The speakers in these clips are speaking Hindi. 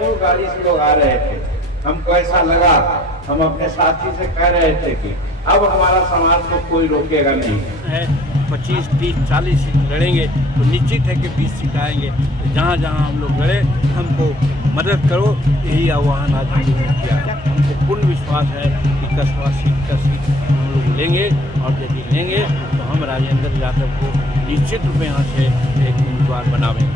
फुल गाड़ी से लोग आ रहे थे। हमको ऐसा लगा, हम अपने साथी से कह रहे थे कि अब हमारा समाज को कोई रोकेगा नहीं है। 25, 30, 40 सीट लड़ेंगे तो निश्चित है कि 20 सीट आएंगे। तो जहाँ जहाँ हम लोग लड़े, हमको मदद करो, यही आह्वान आज हम लोगों ने किया। हमको पूर्ण विश्वास है कि कसबा सीट का सीट हम लोग लेंगे, और यदि लेंगे तो हम राजेंद्र यादव को निश्चित रूप में यहाँ से एक उम्मीदवार बनावेंगे।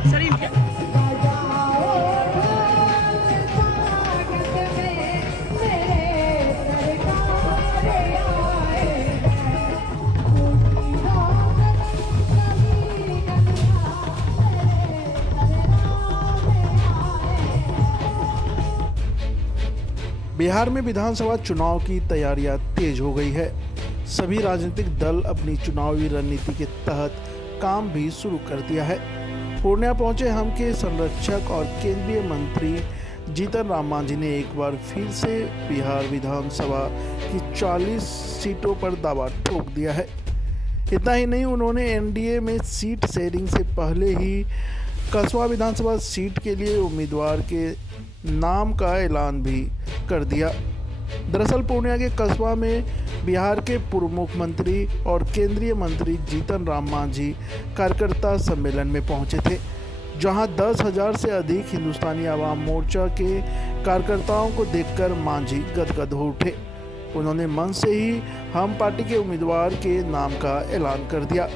बिहार में विधानसभा चुनाव की तैयारियां तेज हो गई है। सभी राजनीतिक दल अपनी चुनावी रणनीति के तहत काम भी शुरू कर दिया है। पूर्णिया पहुंचे हम के संरक्षक और केंद्रीय मंत्री जीतन राम मांझी ने एक बार फिर से बिहार विधानसभा की 40 सीटों पर दावा ठोक दिया है। इतना ही नहीं, उन्होंने एनडीए में सीट शेयरिंग से पहले ही कसबा विधानसभा सीट के लिए उम्मीदवार के नाम का ऐलान भी कर दिया। दरअसल पूर्णिया के कस्बा में बिहार के पूर्व मुख्यमंत्री और केंद्रीय मंत्री जीतन राम मांझी कार्यकर्ता सम्मेलन में पहुंचे थे, जहां 10,000 से अधिक हिंदुस्तानी आवाम मोर्चा के कार्यकर्ताओं को देखकर मांझी गदगद हो उठे। उन्होंने मंच से ही हम पार्टी के उम्मीदवार के नाम का ऐलान कर दिया।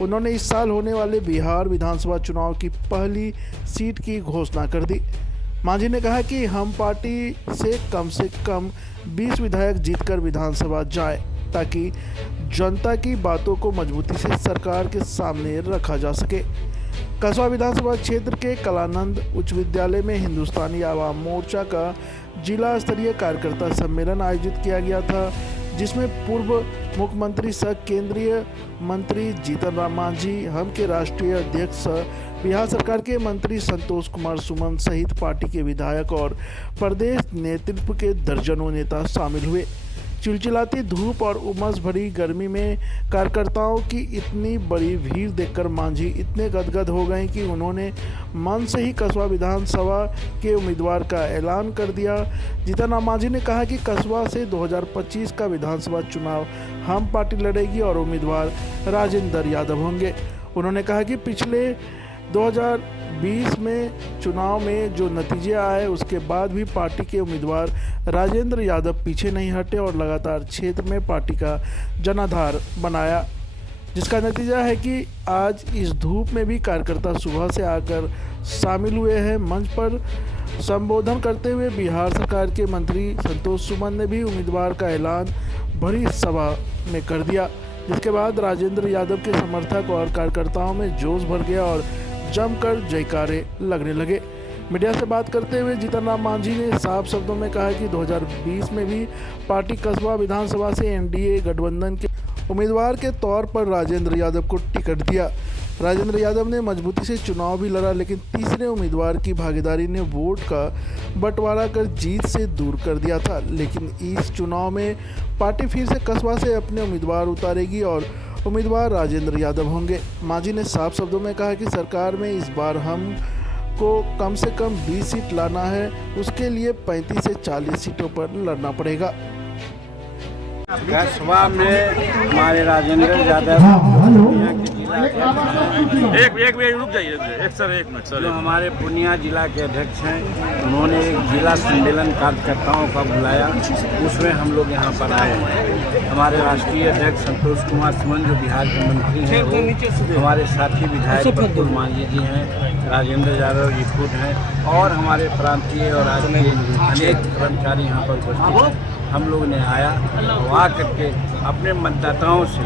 उन्होंने इस साल होने वाले बिहार विधानसभा चुनाव की पहली सीट की घोषणा कर दी। मांझी ने कहा कि हम पार्टी से कम 20 विधायक जीतकर विधानसभा जाए, ताकि जनता की बातों को मजबूती से सरकार के सामने रखा जा सके। कसबा विधानसभा क्षेत्र के कलानंद उच्च विद्यालय में हिंदुस्तानी आवाम मोर्चा का जिला स्तरीय कार्यकर्ता सम्मेलन आयोजित किया गया था, जिसमें पूर्व मुख्यमंत्री सह केंद्रीय मंत्री जीतन राम मांझी, हम के राष्ट्रीय अध्यक्ष बिहार सरकार के मंत्री संतोष कुमार सुमन सहित पार्टी के विधायक और प्रदेश नेतृत्व के दर्जनों नेता शामिल हुए। चिलचिलाती धूप और उमस भरी गर्मी में कार्यकर्ताओं की इतनी बड़ी भीड़ देखकर मांझी इतने गदगद हो गए कि उन्होंने मन से ही कसबा विधानसभा के उम्मीदवार का ऐलान कर दिया। जीतन राम मांझी ने कहा कि कसबा से 2025 का विधानसभा चुनाव हम पार्टी लड़ेगी और उम्मीदवार राजेंद्र यादव होंगे। उन्होंने कहा कि पिछले 2020 में चुनाव में जो नतीजे आए, उसके बाद भी पार्टी के उम्मीदवार राजेंद्र यादव पीछे नहीं हटे और लगातार क्षेत्र में पार्टी का जनाधार बनाया, जिसका नतीजा है कि आज इस धूप में भी कार्यकर्ता सुबह से आकर शामिल हुए हैं। मंच पर संबोधन करते हुए बिहार सरकार के मंत्री संतोष सुमन ने भी उम्मीदवार का ऐलान भरी सभा में कर दिया, जिसके बाद राजेंद्र यादव के समर्थक और कार्यकर्ताओं में जोश भर गया और जमकर जयकारे लगने लगे। मीडिया से बात करते हुए जीतन राम मांझी ने साफ शब्दों में कहा कि 2020 में भी पार्टी कसबा विधानसभा से एनडीए गठबंधन के उम्मीदवार के तौर पर राजेंद्र यादव को टिकट दिया। राजेंद्र यादव ने मजबूती से चुनाव भी लड़ा, लेकिन तीसरे उम्मीदवार की भागीदारी ने वोट का बंटवारा कर जीत से दूर कर दिया था। लेकिन इस चुनाव में पार्टी फिर से कसबा से अपने उम्मीदवार उतारेगी और उम्मीदवार राजेंद्र यादव होंगे। मांझी ने साफ शब्दों में कहा कि सरकार में इस बार हम को कम से कम 20 सीट लाना है, उसके लिए 35 से 40 सीटों पर लड़ना पड़ेगा। कसबा में हमारे राजेंद्र यादव एक मिनट रुक जाइए, एक मिनट सर, जो हमारे पूर्णिया जिला के अध्यक्ष हैं, उन्होंने एक जिला सम्मेलन कार्यकर्ताओं का बुलाया, उसमें हम लोग यहाँ पर आए हैं। हमारे राष्ट्रीय अध्यक्ष संतोष कुमार सुमन जो बिहार के मंत्री हैं, वो हमारे साथी विधायक प्रफुल्ल मांझी जी हैं, राजेंद्र यादव जी खुद हैं, और हमारे प्रांतीय और राज्य के अनेक कर्मचारी यहाँ पर उपस्थित हैं। हम लोग ने आया आ करके अपने मतदाताओं से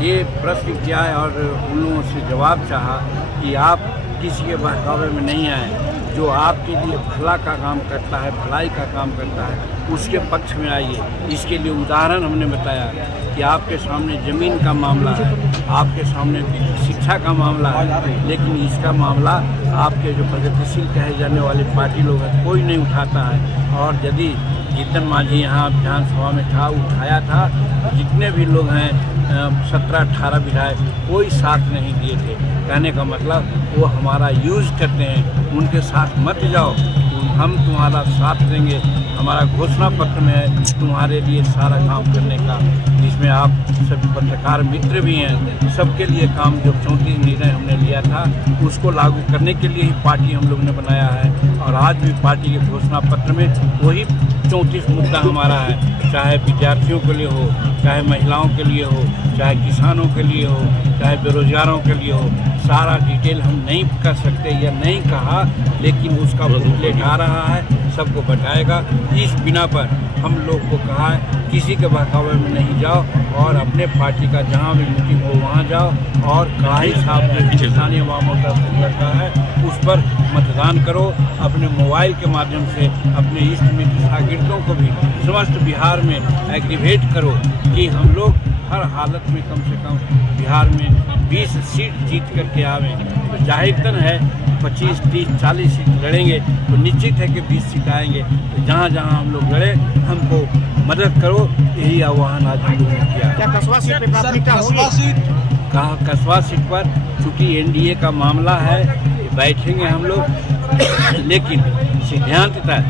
ये प्रश्न किया है और उन लोगों से जवाब चाहा कि आप किसी के बहकावे में नहीं आए, जो आपके लिए भला का काम करता है, भलाई का काम करता है, उसके पक्ष में आइए। इसके लिए उदाहरण हमने बताया कि आपके सामने ज़मीन का मामला है, आपके सामने शिक्षा का मामला है, लेकिन इसका मामला आपके जो प्रगतिशील कहे जाने वाले पार्टी लोग हैं, कोई नहीं उठाता है। और यदि जीतन मांझी यहाँ विधानसभा में उठाया था, जितने भी लोग हैं 17-18 विधायक, कोई साथ नहीं दिए थे। कहने का मतलब वो हमारा यूज़ करते हैं, उनके साथ मत जाओ। हम तुम्हारा साथ देंगे। हमारा घोषणा पत्र में है तुम्हारे लिए सारा काम करने का, जिसमें आप सभी पत्रकार मित्र भी हैं। सबके लिए काम जो 34 निर्णय हमने लिया था उसको लागू करने के लिए ही पार्टी हम लोग ने बनाया है। और आज भी पार्टी के घोषणा पत्र में वही 34 मुद्दा हमारा है, चाहे विद्यार्थियों के लिए हो, चाहे महिलाओं के लिए हो, चाहे किसानों के लिए हो, चाहे बेरोजगारों के लिए हो। सारा डिटेल हम नहीं कर सकते या नहीं कहा, लेकिन उसका बुकलेट आ रहा है, सबको बताएगा। इस बिना पर हम लोग को कहा है किसी के बहकावे में नहीं जाओ और अपने पार्टी का जहाँ भी मीटिंग हो वहाँ जाओ और कढ़ाई साहब जो हिंदुस्तानी अवाम मोर्चा से लड़का है उस पर मतदान करो। अपने मोबाइल के माध्यम से अपने इष्ट मित्र शागिर्दों को भी समस्त बिहार में एक्टिवेट करो कि हम लोग हर हालत में कम से कम बिहार में 20 सीट जीत करके आवें। तो जाहिरतन है 25, 30, 40 सीट लड़ेंगे तो निश्चित है कि 20 सीट आएंगे। तो जहाँ जहाँ हम लोग लड़े हमको मदद करो, यही आह्वान आज हम लोगों ने किया। क्या कसबा सीट पे प्राथमिकता होगी? कहा कसबा सीट पर चूँकि एनडीए का मामला है बैठेंगे हम लोग, लेकिन सिद्धांततः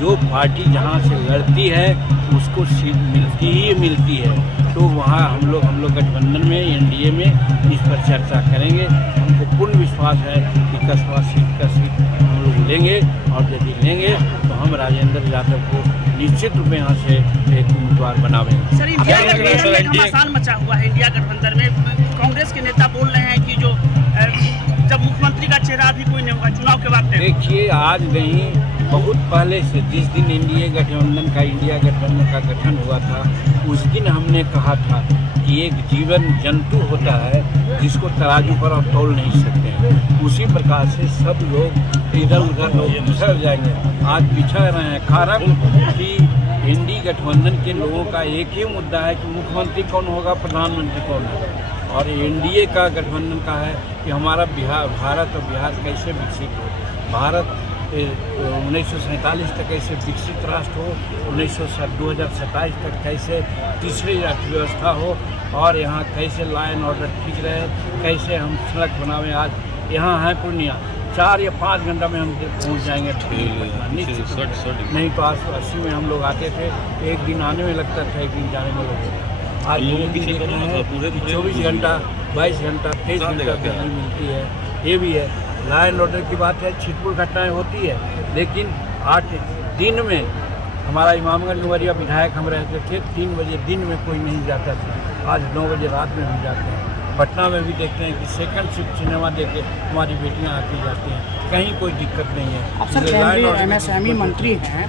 जो पार्टी जहाँ से लड़ती है उसको सीट मिलती है। तो वहाँ हम लोग गठबंधन में एनडीए में इस पर चर्चा करेंगे। हमको पूर्ण विश्वास है कि कसबा सीट का सीट हम लोग लेंगे और यदि लेंगे तो हम राजेंद्र यादव को निश्चित रूप में यहाँ से एक उम्मीदवार बनावेंगे। सर, इंडिया गठबंधन में घमासान मचा हुआ है। इंडिया गठबंधन में कांग्रेस के नेता बोल रहे हैं कि जो जब मुख्यमंत्री का चेहरा भी कोई नहीं होगा चुनाव के बाद। देखिए, आज नहीं बहुत पहले से जिस दिन इंडिया गठबंधन का गठन हुआ था उस दिन हमने कहा था कि एक जीवन जंतु होता है जिसको तराजू पर और तौल नहीं सकते हैं। उसी प्रकार से सब लोग इधर उधर लोग बिछड़ जाएंगे। आज बिछड़ रहे हैं कारण कि इंडी गठबंधन के लोगों का एक ही मुद्दा है कि मुख्यमंत्री कौन होगा, प्रधानमंत्री कौन होगा। और एनडीए का गठबंधन का है कि हमारा भारत और बिहार कैसे विकसित हो, भारत 1947 तक कैसे विकसित राष्ट्र हो, 2027 तक कैसे तीसरी अर्थव्यवस्था हो और यहाँ कैसे लॉ एंड ऑर्डर ठीक रहे, कैसे हम सड़क बनावें। आज यहाँ है पूर्णिया 4 या 5 घंटा में हम पहुँच जाएंगे। नहीं तो 80 में हम लोग आते थे, एक दिन आने में लगता था, एक दिन जाने में लगता था। आज 24 घंटा 22 घंटा 23 घंटा बिजली मिलती है। ये भी है, लॉ एंड ऑर्डर की बात है, छिटपुट घटनाएं होती है, लेकिन 8 दिन में हमारा इमामगंज नवरिया विधायक हम रहते थे, 3 बजे दिन में कोई नहीं जाता था, आज 9 बजे रात में हम जाते हैं। पटना में भी देखते हैं कि सेकंड शिफ्ट सिनेमा देख के हमारी बेटियां आती जाती हैं, कहीं कोई दिक्कत नहीं है। अब सर केंद्रीय एमएसएमई मंत्री हैं,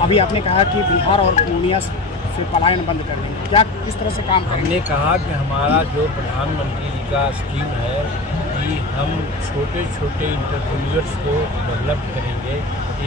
अभी आपने कहा कि बिहार और पूर्णिया से पलायन बंद कर देंगे, क्या किस तरह से काम करेंगे? हमने कहा कि हमारा जो प्रधानमंत्री जी का स्कीम है कि हम छोटे छोटे इंटरप्रेन्योर्स को डेवलप करेंगे,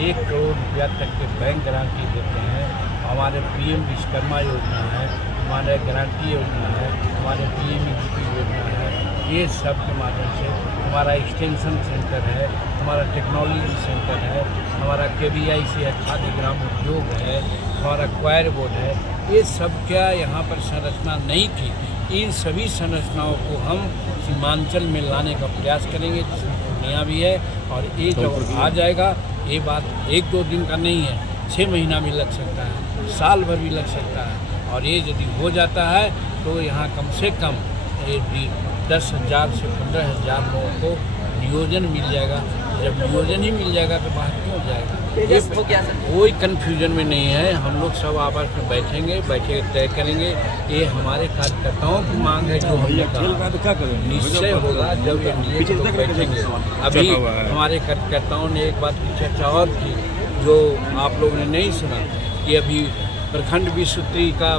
1 करोड़ रुपया तक के बैंक गारंटी देते हैं। हमारे पीएम विश्वकर्मा योजना है, हमारे गारंटी योजना है, हमारे पीएमईजीपी योजना है। ये सब के माध्यम से हमारा एक्सटेंशन सेंटर है, हमारा टेक्नोलॉजी सेंटर है, हमारा KVIC है, खाद्य ग्राम उद्योग है, हमारा क्वायर बोर्ड है। ये सब क्या यहाँ पर संरचना नहीं थी, इन सभी संरचनाओं को हम सीमांचल में लाने का प्रयास करेंगे, जिसमें पूर्णिया भी है। और ये जब आ जाएगा, ये बात 1-2 दिन का नहीं है, 6 महीना भी लग सकता है, साल भर भी लग सकता है। और ये यदि हो जाता है तो यहाँ कम से कम 10,000 से 15,000 लोगों को नियोजन मिल जाएगा। जब नियोजन ही मिल जाएगा तो बाहर क्यों जाएगा? कोई कन्फ्यूजन में नहीं है। हम लोग सब आपस में बैठेंगे, तय करेंगे। ये हमारे कार्यकर्ताओं की मांग है, जो हमने कहा निश्चय होगा जब एनडीए लोग बैठेंगे। अभी हमारे कार्यकर्ताओं ने एक बात की चर्चा और की, जो आप लोगों ने नहीं सुना, कि अभी प्रखंड विसूत्री का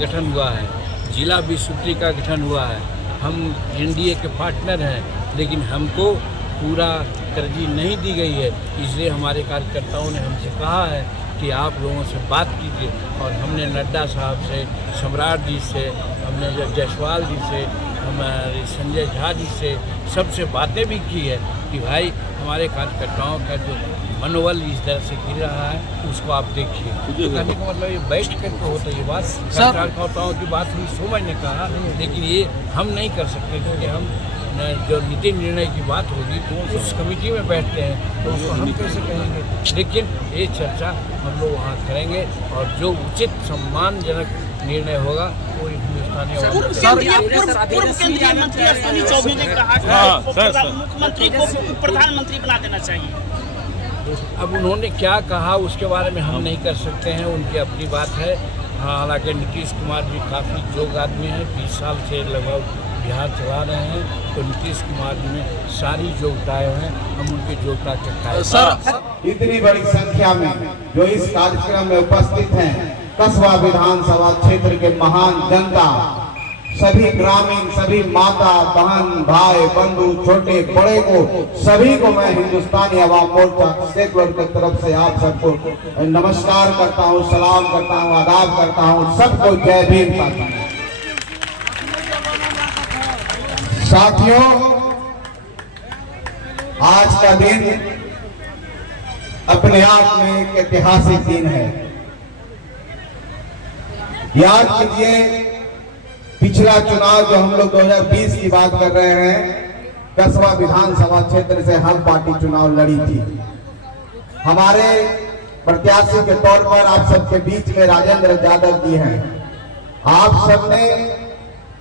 गठन हुआ है, जिला विसूत्री का गठन हुआ है। हम एनडीए के पार्टनर हैं, लेकिन हमको पूरा तरजीह नहीं दी गई है। इसलिए हमारे कार्यकर्ताओं ने हमसे कहा है कि आप लोगों से बात कीजिए। और हमने नड्डा साहब से, सम्राट जी से, हमने जायसवाल जी से, हमारे संजय झा जी से, सबसे बातें भी की है कि भाई हमारे कार्यकर्ताओं का जो मनोबल इस तरह से गिर रहा है उसको आप देखिए। तो कहने का मतलब ये बैठ कर तो होता, ये बात कार्यकर्ताओं की बात हुई, सो मैंने कहा, लेकिन ये हम नहीं कर सकते क्योंकि हम जो नीति निर्णय की बात होगी उस कमेटी में बैठते हैं तो उसको हम कैसे कहेंगे। लेकिन ये चर्चा हम लोग वहाँ करेंगे और जो उचित सम्मानजनक निर्णय होगा वो हिंदुस्तानी पूर्व केंद्रीय मंत्री अश्विनी चौबे ने कहा कि मुख्यमंत्री को प्रधानमंत्री बना देना चाहिए। अब उन्होंने क्या कहा उसके बारे में हम नहीं कर सकते हैं, उनकी अपनी बात है। हालांकि नीतीश कुमार जी काफ़ी योग्य आदमी हैं, 20 साल से लगभग बिहार चला रहे हैं, तो नीतीश कुमार जी में सारी योग्यताएं हैं, हम उनकी योग्यता के कायल सर इतनी बड़ी संख्या में जो इस कार्यक्रम में उपस्थित हैं, कसबा विधानसभा क्षेत्र के महान जनता, सभी ग्रामीण, सभी माता बहन भाई बंधु छोटे बड़े को सभी को मैं हिंदुस्तानी अवाम मोर्चा सेकुलर की तरफ से आप सबको नमस्कार करता हूँ, सलाम करता हूँ, आदाब करता हूँ, सबको जय भीम कहता हूँ। साथियों, आज का दिन अपने आप में एक ऐतिहासिक दिन है। याद कीजिए पिछला चुनाव जो हम लोग 2020 की बात कर रहे हैं, कसबा विधानसभा क्षेत्र से हम पार्टी चुनाव लड़ी थी। हमारे प्रत्याशी के तौर पर आप सबके बीच में राजेंद्र यादव जी हैं। आप सबने,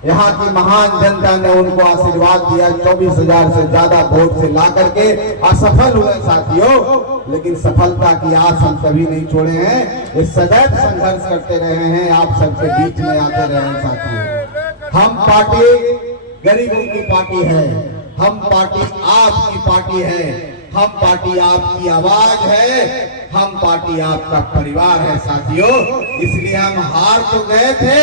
यहाँ की महान जनता ने उनको आशीर्वाद दिया, 24,000 से ज्यादा वोट से ला करके असफल हुए साथियों, लेकिन सफलता की आस हम कभी नहीं छोड़े हैं। ये सदैव संघर्ष करते रहे हैं, आप सबके बीच में आते रहे हैं साथियों। हम पार्टी गरीबों की पार्टी है, हम पार्टी आपकी पार्टी है, हम पार्टी आपकी आवाज है, हम पार्टी आपका परिवार है साथियों। इसलिए हम हार तो गए थे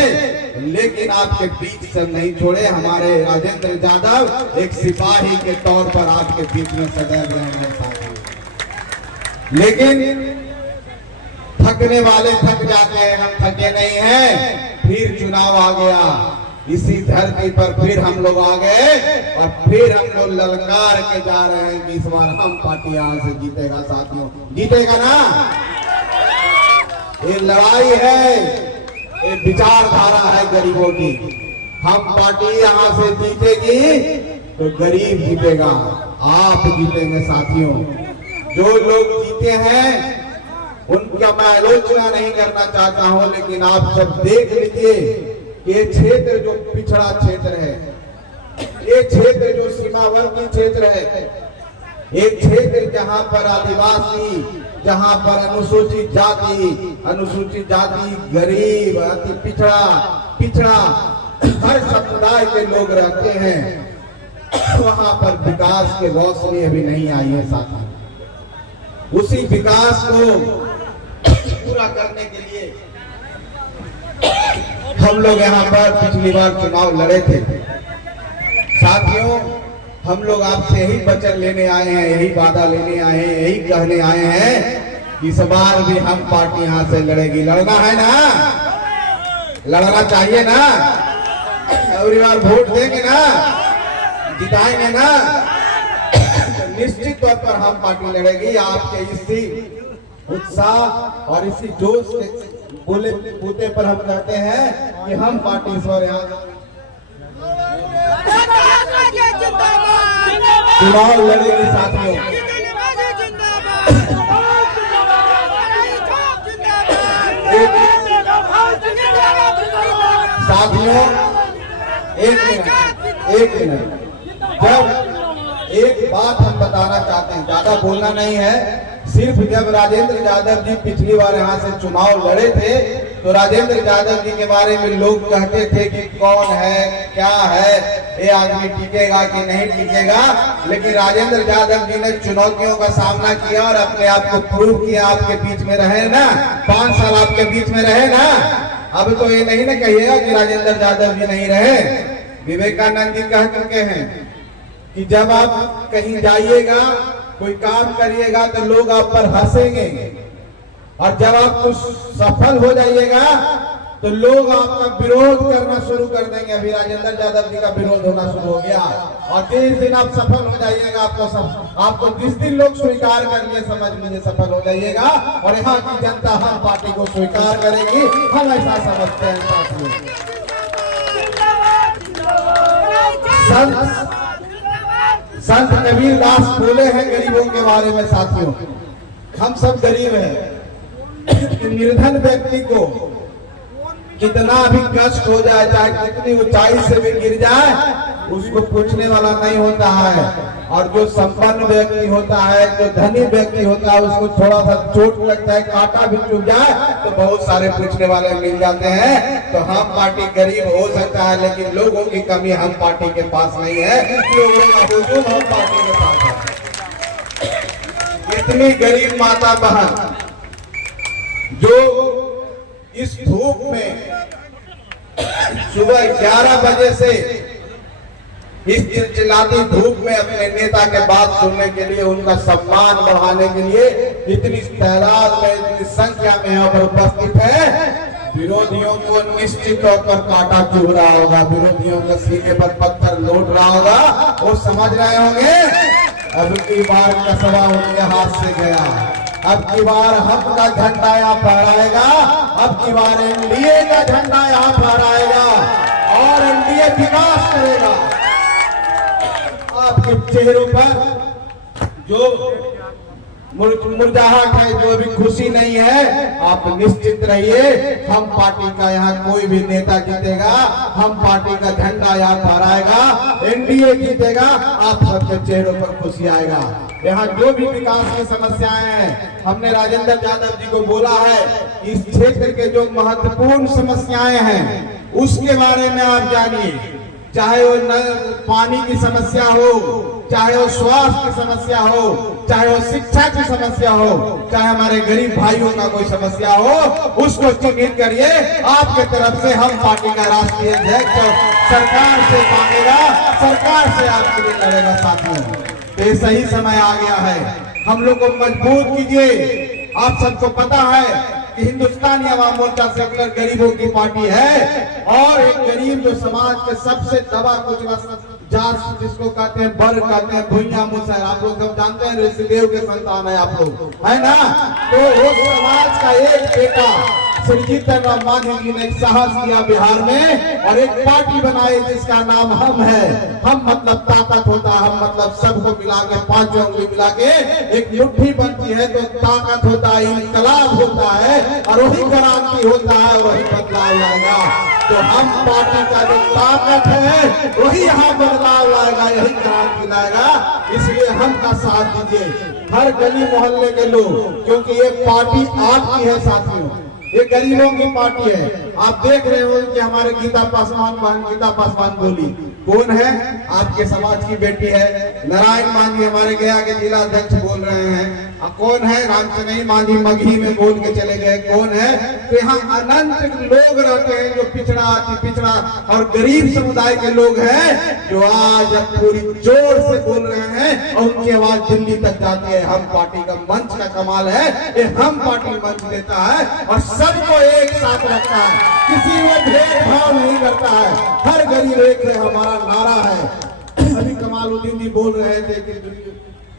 लेकिन आपके बीच से नहीं छोड़े। हमारे राजेंद्र यादव एक सिपाही के तौर पर आपके बीच में सदैव रहेंगे साथियों। लेकिन थकने वाले थक जाते हैं, हम थके नहीं हैं। फिर चुनाव आ गया, इसी धरती पर फिर हम लोग आ गए और फिर हम लोग ललकार के जा रहे हैं कि इस बार हम पार्टी यहां से जीतेगा साथियों। जीतेगा ना? ये लड़ाई है, ये विचारधारा है गरीबों की। हम पार्टी यहां से जीतेगी तो गरीब जीतेगा, आप जीतेंगे साथियों। जो लोग जीते हैं उनका मैं आलोचना नहीं करना चाहता हूं, लेकिन आप सब देख लीजिए ये क्षेत्र जो पिछड़ा क्षेत्र है, ये क्षेत्र जो सीमावर्ती क्षेत्र है, एक क्षेत्र जहां पर आदिवासी, जहां पर अनुसूचित जाति, गरीब, अति पिछड़ा हर समुदाय के लोग रहते हैं, वहां पर विकास की रोशनी अभी नहीं आई है साथी। उसी विकास को पूरा करने के लिए हम लोग यहाँ पर पिछली बार चुनाव लड़े थे साथियों। हम लोग आपसे यही वचन लेने आए हैं, यही वादा लेने आए हैं, यही कहने आए हैं कि इस बार भी हम पार्टी यहाँ से लड़ेगी। लड़ना है ना? लड़ना चाहिए ना? अगली बार वोट देंगे ना? जिताएंगे ना? निश्चित तौर पर हम पार्टी लड़ेगी। आपके इसी उत्साह और इसी जोश के बोले बूते पर हम कहते हैं कि हम पार्टी इस बार यहाँ चुनाव लड़ेगी साथियों। साथियों एक मिनट, जब एक बात हम बताना चाहते हैं, ज्यादा बोलना नहीं है। सिर्फ जब राजेंद्र यादव जी पिछली बार यहाँ से चुनाव लड़े थे तो राजेंद्र यादव जी के बारे में लोग कहते थे कि कौन है, क्या है, ये आदमी टिकेगा कि नहीं टिकेगा। लेकिन राजेंद्र यादव जी ने चुनौतियों का सामना किया और अपने आप को प्रूव किया। आपके बीच में रहे ना, 5 साल आपके बीच में रहे ना। अब तो ये नहीं ना कहिएगा कि राजेंद्र यादव जी नहीं रहे। विवेकानंद जी कह चुके हैं कि जब आप कहीं जाइएगा, कोई काम करिएगा तो लोग आप पर हंसेंगे, और जब आप कुछ सफल हो जाइएगा तो लोग आपका विरोध करना शुरू कर देंगे। अभी राजेंद्र यादव जी का विरोध होना शुरू हो गया, और जिस दिन आप सफल हो जाइएगा, आपको जिस दिन लोग स्वीकार कर लिए, समझ लीजिए सफल हो जाइएगा। और यहाँ की जनता हम पार्टी को स्वीकार करेगी, हम ऐसा समझते हैं साथियों। संत कबीर दास बोले हैं गरीबों के बारे में साथियों, हम सब गरीब हैं। निर्धन व्यक्ति को कितना भी कष्ट हो जाए, चाहे कितनी ऊंचाई से भी गिर जाए, उसको पूछने वाला नहीं होता है। और जो संपन्न व्यक्ति होता है, जो धनी व्यक्ति होता है, उसको थोड़ा सा चोट लगता है, कांटा भी चुभ जाए तो बहुत सारे पूछने वाले मिल जाते हैं। तो हम पार्टी गरीब हो सकता है, लेकिन लोगों की कमी हम पार्टी के पास नहीं है, लोगों का हुजूम हम पार्टी के पास है। इतनी गरीब माता बहन जो इस धूप में सुबह 11 बजे से इस चिलचिलाती धूप में अपने नेता के बात सुनने के लिए, उनका सम्मान बढ़ाने के लिए इतनी तादाद में, इतनी संख्या में यहाँ पर उपस्थित है। विरोधियों को निश्चित तौर पर कांटा चुभ रहा होगा, विरोधियों के सीने पर पत्थर लौट रहा होगा। वो समझ रहे होंगे अब की बार कसबा उनके हाथ से गया, अब की बार हम का झंडा यहाँ फहराएगा, अब की बार एनडीए का झंडा यहाँ फहराएगा और एनडीए विकास करेगा। आपके चेहरों पर जो मुरझाहट है, जो अभी खुशी नहीं है, आप निश्चित रहिए, हम पार्टी का यहाँ कोई भी नेता जीतेगा, हम पार्टी का झंडा यहाँ फहराएगा, एनडीए जीतेगा, आप सबके चेहरों पर खुशी आएगा। यहाँ जो भी विकास की समस्याएं हैं, हमने राजेंद्र यादव जी को बोला है, इस क्षेत्र के जो महत्वपूर्ण समस्याएं हैं उसके बारे में आप जानिए। चाहे वो पानी की समस्या हो, चाहे वो स्वास्थ्य की समस्या हो, चाहे वो शिक्षा की समस्या हो, चाहे हमारे गरीब भाइयों का कोई समस्या हो, उसको चिन्हित करिए। आपके तरफ से हम पार्टी का राष्ट्रीय अध्यक्ष सरकार से मांगेगा, सरकार से आपके लिए लड़ेगा साथियों। ये सही समय आ गया है, हम लोग को मजबूत कीजिए। आप सबको पता है कि हिंदुस्तानी अवाम मोर्चा सेकुलर गरीबों की पार्टी है और एक गरीब जो समाज के सबसे दबा कुचला जात जिसको कहते हैं, बर कहते हैं, भुइया मुसहर, आप लोग सब जानते हैं, ऋषिदेव के संतान है आप लोग, है ना। तो वो समाज का एक बेटा श्री जीतन राम मांझी जी ने एक साहस किया बिहार में और एक पार्टी बनाई जिसका नाम हम है। हम मतलब ताकत होता है, हम मतलब सबको मिला के, पांचों उंगली मिला के एक मुट्ठी बनती है तो ताकत होता है, इंकलाब होता है और वही क्रांति होता है, वही बदलाव लाएगा। तो हम पार्टी का जो ताकत है वही यहाँ बदलाव लाएगा, यही क्रांति लाएगा। इसलिए हम का साथ दीजिए हर गली मोहल्ले के लोग, क्योंकि ये पार्टी आपकी है साथियों, ये गरीबों की पार्टी है। आप देख रहे हो कि हमारे गीता पासवान बोली कौन है, आपके समाज की बेटी है। नारायण मांझी हमारे गया के जिला अध्यक्ष बोल रहे हैं। कौन है, रामचंद्र मांझी मगही में बोल के चले गए। कौन है, तो यहाँ अनंत लोग रहते हैं जो पिछड़ा, अति पिछड़ा और गरीब समुदाय के लोग हैं, जो आज पूरी जोर से बोल रहे हैं और उनकी आवाज दिल्ली तक जाती है। हम पार्टी का मंच का कमाल है, ये हम पार्टी मंच देता है और सबको एक साथ रखता है, किसी में भेदभाव नहीं करता है, हर गरीब एक है, हमारा नारा है। अभी कमालुद्दीन जी बोल रहे थे कि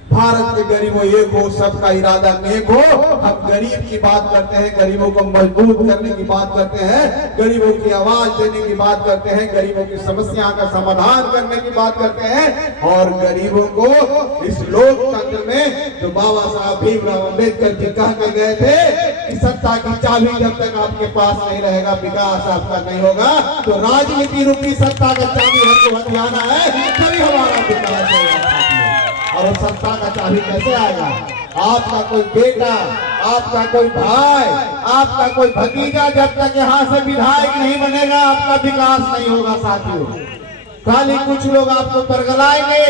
भारत के गरीबों एक हो, सबका इरादा नेक हो। हम गरीब की बात करते हैं, गरीबों को मजबूत करने की बात करते हैं, गरीबों की आवाज देने की बात करते हैं, गरीबों की समस्या का समाधान करने की बात करते हैं और गरीबों को इस लोकतंत्र में जो बाबा साहब भीमराव अम्बेडकर जी कह के गए थे कि सत्ता की चाबी जब तक आपके पास नहीं रहेगा, विकास आपका नहीं होगा। तो राजनीति रूपी सत्ता का चाबी हमको हथियाना है, तभी हमारा विकास होगा। और सत्ता का चाबी कैसे आएगा? आपका कोई बेटा, आपका कोई भाई, आपका कोई भतीजा जब तक यहाँ से विधायक नहीं बनेगा, आपका विकास नहीं होगा साथियों। खाली कुछ लोग आपको परगलाएंगे,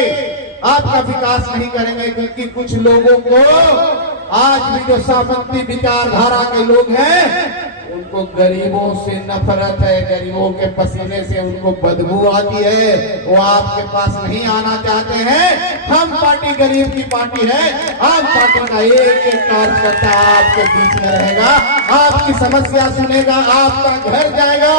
आपका विकास नहीं करेंगे, क्योंकि कुछ लोगों को आज भी जो सामंती विचारधारा के लोग हैं उनको गरीबों से नफरत है, गरीबों के पसीने से उनको बदबू आती है, वो आपके पास नहीं आना चाहते हैं। हम पार्टी गरीब की पार्टी है, हम पार्टी का एक एक कार्यकर्ता आपके बीच में रहेगा, आपकी समस्या सुनेगा, आपका घर जाएगा।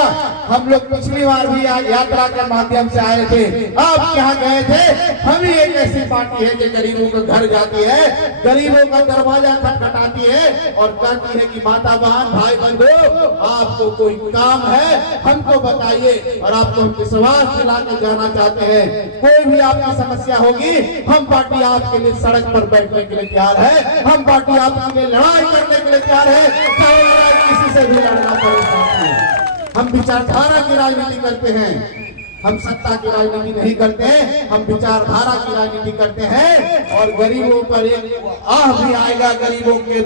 हम लोग पिछली बार भी यात्रा के माध्यम से आए थे, आप यहाँ गए थे। हम ही एक ऐसी पार्टी है जो गरीबों के घर जाती है, गरीबों का दरवाजा खटखटाती है और कहती है कि माता बहन भाई बंधु आपको कोई काम है हमको बताइए और आपको हम विश्वास दिला के जाना चाहते हैं। कोई भी आपकी समस्या होगी, हम पार्टी आपके लिए सड़क पर बैठने के लिए तैयार है, हम पार्टी आपके लिए लड़ाई करने के लिए तैयार है, चाहे लड़ाई किसी से भी लड़ना पड़े साथियों। हम विचारधारा की राजनीति करते हैं, हम सत्ता की राजनीति नहीं करते हैं, हम विचारधारा की राजनीति करते हैं। और गरीबों पर एक आह भी आएगा, गरीबों के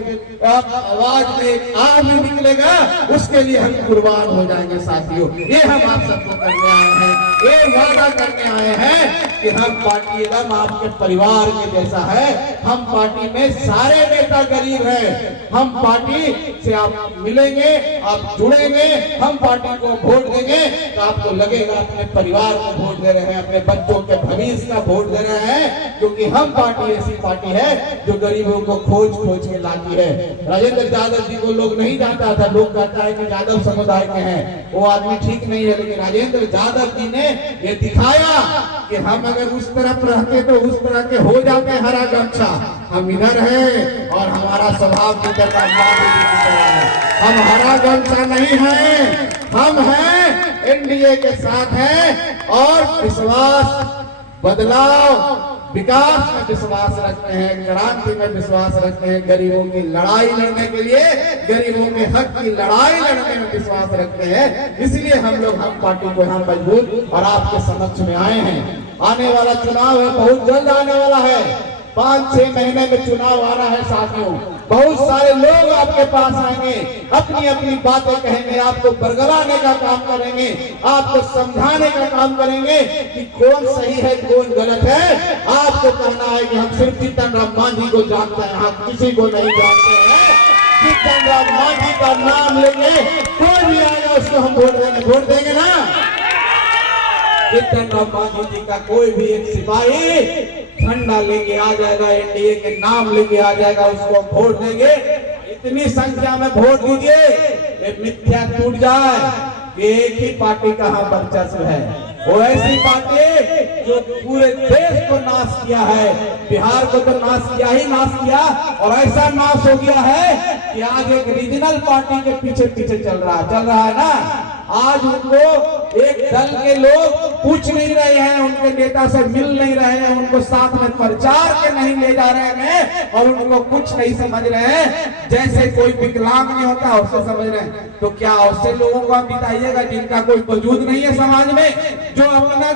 आवाज में एक आह भी निकलेगा, उसके लिए हम कुर्बान हो जाएंगे साथियों। ये हम आप सबको करने आए हैं, ये वादा करने आए हैं कि हम पार्टी एकदम आपके परिवार के जैसा है। हम पार्टी में सारे नेता गरीब हैं, हम पार्टी से आप मिलेंगे, आप जुड़ेंगे, हम पार्टी को वोट देंगे तो आपको लगेगा अपने परिवार को वोट दे रहे हैं, अपने बच्चों के भविष्य का वोट दे रहे हैं, क्योंकि हम पार्टी ऐसी पार्टी है जो गरीबों को खोज खोज के लाती है। राजेंद्र यादव जी को लोग नहीं जानता था, लोग कहता है कि यादव समुदाय के हैं, वो आदमी ठीक नहीं है, लेकिन राजेंद्र यादव जी ने ये दिखाया कि हम अगर उस तरफ रहते तो उस तरह के हो जाते हरा गमछा। हम इधर हैं और हमारा स्वभाव की तरह है, हम हरा गमछा नहीं है, हम हैं एनडीए के साथ हैं और विश्वास, बदलाव, विकास में विश्वास रखते हैं, क्रांति में विश्वास रखते हैं, गरीबों की लड़ाई लड़ने के लिए, गरीबों के हक की लड़ाई लड़ने में विश्वास रखते हैं। इसलिए हम पार्टी को यहाँ मजबूत और आपके समक्ष में आए हैं। आने वाला चुनाव है, बहुत जल्द आने वाला है, 5-6 महीने में चुनाव आ रहा है साथियों। बहुत सारे लोग आपके पास आएंगे, अपनी अपनी बातें कहेंगे, आपको बरगलाने का काम करेंगे, आपको समझाने का काम करेंगे कि कौन सही है कौन गलत है। आपको कहना है कि हम सिर्फ जीतन राम मांझी को जानते हैं, हम किसी को नहीं जानते हैं। जीतन राम मांझी का नाम लेंगे, कोई भी आएगा उसको हम वोट देंगे ना। जीतन राम मांझी जी का कोई भी एक सिपाही झंडा लेके आ जाएगा, एनडीए के नाम लेके आ जाएगा, उसको वोट देंगे। इतनी संख्या में वोट दीजिए, ये मिथ्या टूट जाए कि एक ही पार्टी का यहाँ वर्चस्व है। वो ऐसी पार्टी जो पूरे देश को नाश किया है, बिहार को तो नाश किया और ऐसा नाश हो गया है कि आज एक रीजनल पार्टी के पीछे पीछे चल रहा है ना। आज उनको एक दल के लोग पूछ नहीं रहे हैं, उनके नेता से मिल नहीं रहे हैं, उनको साथ में प्रचार के नहीं ले जा रहे हैं और उनको कुछ नहीं समझ रहे हैं। जैसे कोई विकलांग नहीं होता उससे समझ रहे हैं, तो क्या उससे लोगों को आप बिताइएगा जिनका कोई वजूद नहीं है समाज में, जो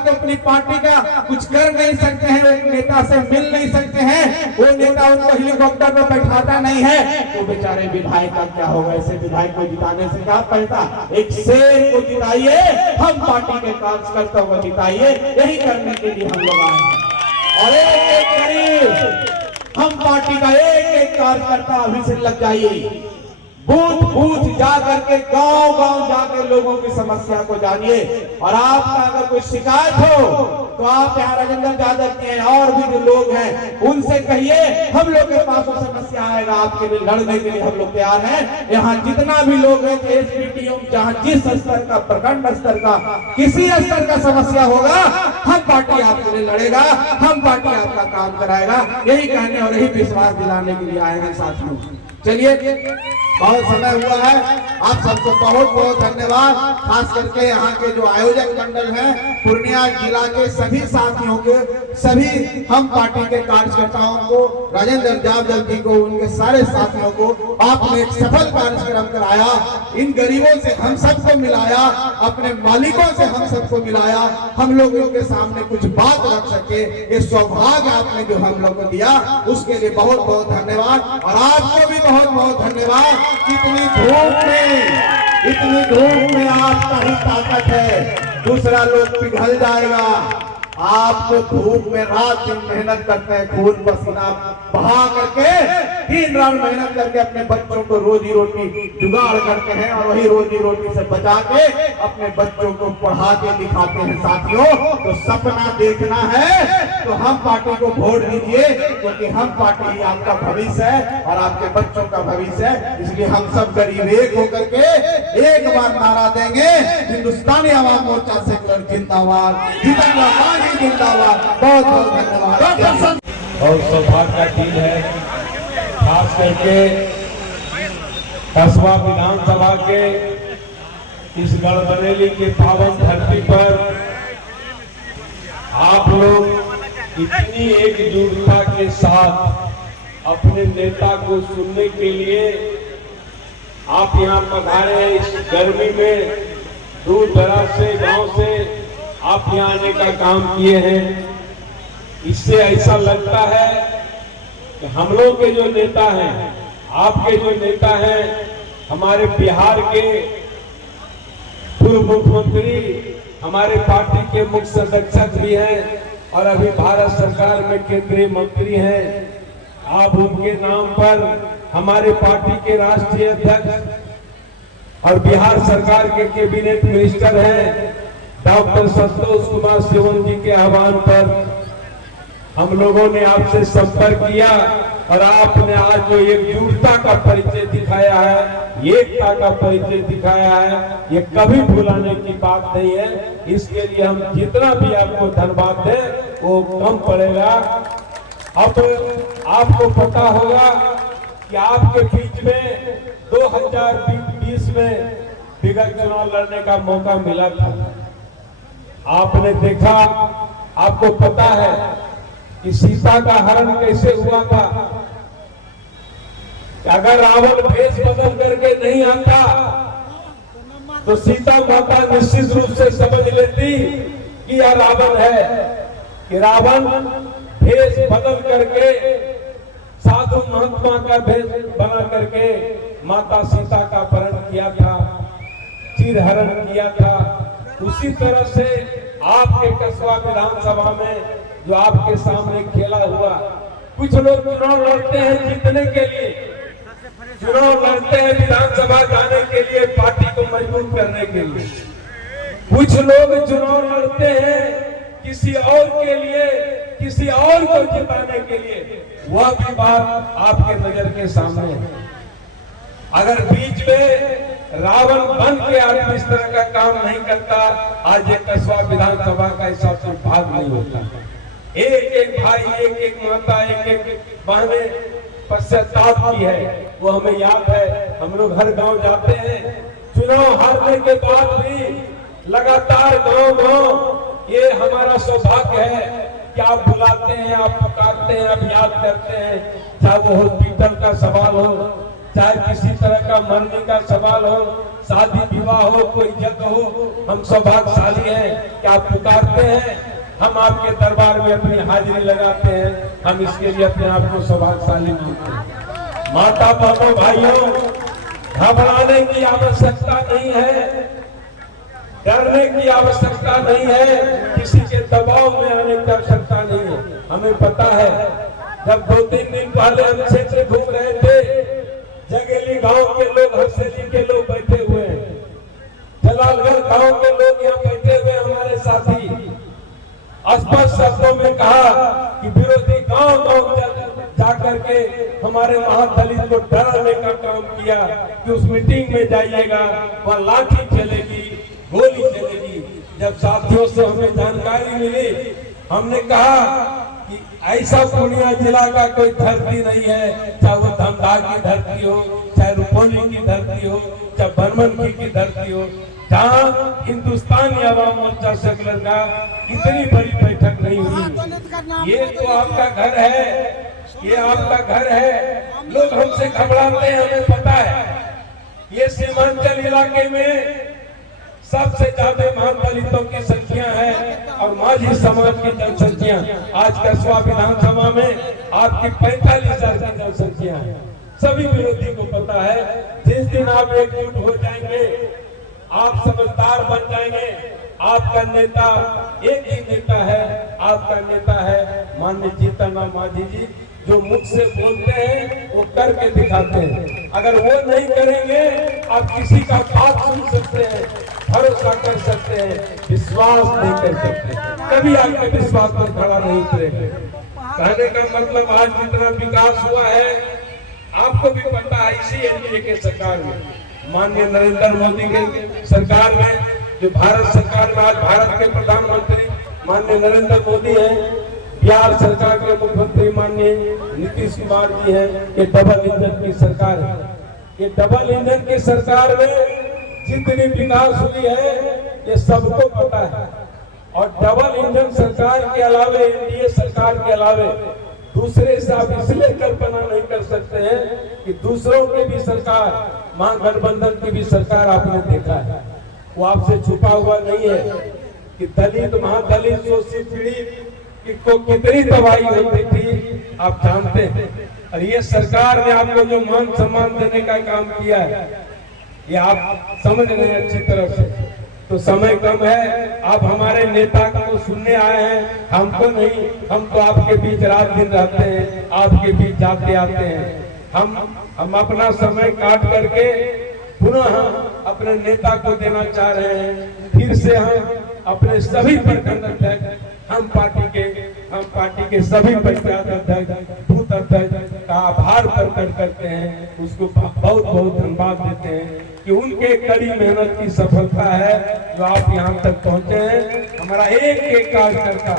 अपनी पार्टी का कुछ कर नहीं सकते हैं, एक नेता से मिल नहीं सकते हैं, वो नेता उनको हेलीकॉप्टर में बैठाता नहीं है, तो बेचारे विधायक का क्या होगा। ऐसे विधायक को जिताने से क्या पैसा, एक शेर को जिताइए, हम पार्टी के कार्यकर्ताओं को जिताइए, यही करने के लिए हम लोग आए हैं। और एक करीब हम पार्टी का एक कार्यकर्ता अभी से लग जाइए, बूथ बूथ जा करके गांव जाकर लोगों की समस्या को जानिए। और आपका अगर कोई शिकायत हो तो आप यहाँ राजेंद्र यादव के और भी जो लोग हैं उनसे कहिए, हम लोग के पास वो समस्या आएगा, आपके लिए लड़ने के लिए हम लोग तैयार हैं। यहाँ जितना भी लोग हैं, एसपीटीओ जहाँ जिस स्तर का, प्रखंड स्तर का, किसी स्तर का समस्या होगा, हम पार्टी आपके लिए लड़ेगा, हम पार्टी आपका काम कराएगा। यही कहने और यही विश्वास दिलाने के लिए आए हैं साथियों। चलिए, बहुत समय हुआ है, आप सबको बहुत बहुत धन्यवाद। खास करके यहाँ के जो आयोजक मंडल हैं, पूर्णिया जिला के सभी साथियों के, सभी हम पार्टी के कार्यकर्ताओं को, राजेंद्र यादव जी को, उनके सारे साथियों को आपने एक सफल कार्यक्रम कराया, इन गरीबों से हम सबको मिलाया, अपने मालिकों से हम सबको मिलाया, हम लोगों के सामने कुछ बात रख सके, ये सौभाग्य आपने जो हम लोग को दिया, उसके लिए बहुत बहुत धन्यवाद। और आपको भी बहुत बहुत धन्यवाद। इतनी धूप में आपका ही ताकत है, दूसरा लोग पिघल जाएगा। आपको धूप में रात दिन मेहनत करते हैं, खून पसीना बहा करके, दिन रात मेहनत करके अपने बच्चों को रोजी रोटी जुगाड़ करते हैं और वही रोजी रोटी से बचा के अपने बच्चों को पढ़ा के दिखाते हैं साथियों। तो सपना देखना है तो हम पार्टी को वोट दीजिए, क्योंकि हम पार्टी आपका भविष्य है और आपके बच्चों का भविष्य है। इसलिए हम सब गरीब एक होकर के एक बार नारा देंगे, हिंदुस्तानी आवाम मोर्चा सेक्युलर जिंदाबाद, जिंदाबाद। बहुत बहुत धन्यवाद। और सौभाग्य का दिन है, खास करके कसबा विधानसभा के इस गढ़बरेली के पावन धरती पर आप लोग इतनी एकजुटता के साथ अपने नेता को सुनने के लिए आप यहाँ पधारे हैं। इस गर्मी में दूर दराज से गांव से आप यहाँ आने का काम किए हैं। इससे ऐसा लगता है कि हम लोग के जो नेता हैं, आपके जो नेता हैं, हमारे बिहार के पूर्व मुख्यमंत्री, हमारे पार्टी के मुख्य संरक्षक भी हैं और अभी भारत सरकार में केंद्रीय मंत्री हैं। आप उनके नाम पर हमारे पार्टी के राष्ट्रीय अध्यक्ष और बिहार सरकार के कैबिनेट मिनिस्टर हैं डॉक्टर संतोष कुमार सिवन जी के आह्वान पर हम लोगों ने आपसे संपर्क किया और आपने आज जो एकजुटता का परिचय दिखाया है, एकता का परिचय दिखाया है, ये कभी भुलाने की बात नहीं है। इसके लिए हम जितना भी आपको धन्यवाद दें वो कम पड़ेगा। अब आपको पता होगा कि आपके बीच में 2020 में विगत चुनाव लड़ने का मौका मिला था। आपने देखा, आपको पता है कि सीता का हरण कैसे हुआ था। अगर रावण भेष बदल करके नहीं आता तो सीता माता निश्चित रूप से समझ लेती कि यह रावण है, कि रावण भेष बदल करके साधु महात्मा का भेष बना करके माता सीता का अपहरण किया था, चिरहरण किया था। उसी तरह से आपके कसबा विधानसभा में जो आपके सामने खेला हुआ, कुछ लोग चुनाव लड़ते हैं जीतने के लिए, चुनाव लड़ते हैं विधानसभा जाने के लिए, पार्टी को मजबूत करने के लिए। कुछ लोग चुनाव लड़ते हैं किसी और के लिए, किसी और को जिताने के लिए। वह भी बात आपके नजर के सामने है। अगर बीच में रावण बन के आदमी इस तरह का काम नहीं करता, आज ये कसबा विधानसभा का ऐसा भाग नहीं होता। एक एक भाई, एक एक माता, एक एक बहनें पश्चाताप की है, वो हमें याद है। हम लोग हर गांव जाते हैं, चुनाव हारने के बाद भी लगातार गांव गांव ये हमारा सौभाग्य है कि आप बुलाते हैं, आप पुकारते हैं, आप याद करते हैं। चाहे वो हॉस्पिटल का सवाल हो, चाहे किसी तरह का मरने का सवाल हो, शादी विवाह हो, कोई जग हो, हम सौभाग्यशाली हैं कि आप पुकारते हैं, हम आपके दरबार में अपनी हाजिरी लगाते हैं। हम इसके लिए अपने आप को सौभाग्यशाली मानते हैं। माता बहनों भाइयों, घबराने की आवश्यकता नहीं है, डरने की आवश्यकता नहीं है, किसी के दबाव में आने की आवश्यकता नहीं है। हमें पता है, जब 2-3 दिन पहले हम क्षेत्र घूम रहे थे, जगेली गांव के लोग, हरसेली के लोग बैठे हुए हैं, जलालगढ़ गांव के लोग यहाँ बैठे हुए हमारे साथी, स्पष्ट शब्दों में कहा कि विरोधी गांव गांव जाकर के हमारे महादलित को डराने का काम किया कि उस मीटिंग में जाइएगा, वहाँ लाठी चलेगी, गोली चलेगी। जब साथियों से हमें जानकारी मिली, हमने कहा कि ऐसा पूर्णिया जिला का कोई धरती नहीं है, चाहे वो धमधा की धरती हो, चाहे रुपौली की धरती हो, चाहे बरमनखी की धरती हो, जहाँ हिंदुस्तानी आवाम मोर्चा सेकुलर का इतनी बड़ी बैठक नहीं हुई। ये तो आपका घर है, ये आपका घर है। लोग हमसे घबराते हैं, हमें पता है। ये सीमांचल इलाके में सबसे ज्यादा महादलितों की संख्या है और माझी समाज की जनसंख्या आज कसबा विधानसभा में आपकी 45,000 की जनसंख्या है। सभी विरोधी को पता है, जिस दिन आप एकजुट हो जाएंगे, आप समझदार बन जाएंगे। आपका नेता एक ही नेता है, आपका नेता है माननीय जीतनराम मांझी जी, जो मुख से बोलते हैं वो करके दिखाते हैं। अगर वो नहीं करेंगे, आप किसी का बात सुन सकते हैं, भरोसा कर सकते हैं, विश्वास नहीं कर सकते, कभी आपके विश्वास पर खड़ा नहीं उतरेंगे। कहने का मतलब आज जितना विकास हुआ है, आपको भी पता है, इसी एनडीए के सरकार में, माननीय नरेंद्र मोदी के सरकार में, जो भारत सरकार में आज भारत के प्रधानमंत्री माननीय नरेंद्र मोदी हैं, बिहार सरकार के मुख्यमंत्री माननीय नीतीश कुमार जी हैं, ये डबल इंजन की सरकार है। ये डबल इंजन की सरकार में जितनी विकास हुई है ये सबको पता है। और डबल इंजन सरकार के अलावे, एनडीए सरकार के अलावे दूसरे से आप इसलिए कल्पना नहीं कर सकते हैं कि दूसरों की भी सरकार, महागठबंधन की भी सरकार आपने देखा है, वो आपसे छुपा हुआ नहीं है कि दलित, महादलित, शोषित, पीड़ित को कितनी तबाही होती थी आप जानते हैं। और ये सरकार ने आपको जो मान सम्मान देने का काम किया है ये आप समझ रहे हैं अच्छी तरह से। तो समय कम है, आप हमारे नेता को सुनने आए हैं, हमको नहीं। हम तो आपके बीच रात दिन रहते हैं, आपके बीच जाते आते हैं। हम अपना समय काट करके पुनः अपने नेता को देना चाह रहे हैं। फिर से हम अपने सभी प्रखंड अध्यक्ष, हम पार्टी के सभी पंचायत अध्यक्ष, बूथ अध्यक्ष का आभार प्रकट करते हैं, उसको बहुत बहुत धन्यवाद देते हैं कि उनके कड़ी मेहनत की सफलता है जो आप यहाँ तक पहुँचे हैं। हमारा एक एक कार्यकर्ता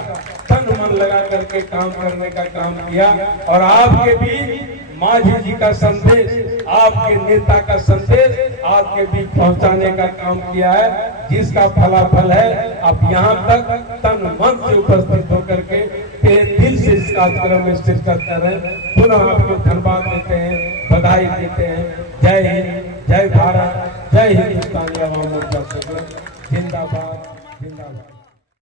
तन मन लगा करके काम करने का काम किया और आपके बीच माझी जी का संदेश, आपके नेता का संदेश आपके बीच पहुंचाने का काम किया है, जिसका फलाफल है आप यहाँ तक तन मन से उपस्थित होकर के दिल से इस कार्यक्रम में शिरकत कर रहे हैं। पुनः आपको धन्यवाद देते हैं, बधाई देते हैं। जय हिंद, जय भारत, जय हिंदुस्तानी अवाम मोर्चा जिंदाबाद, जिंदाबाद।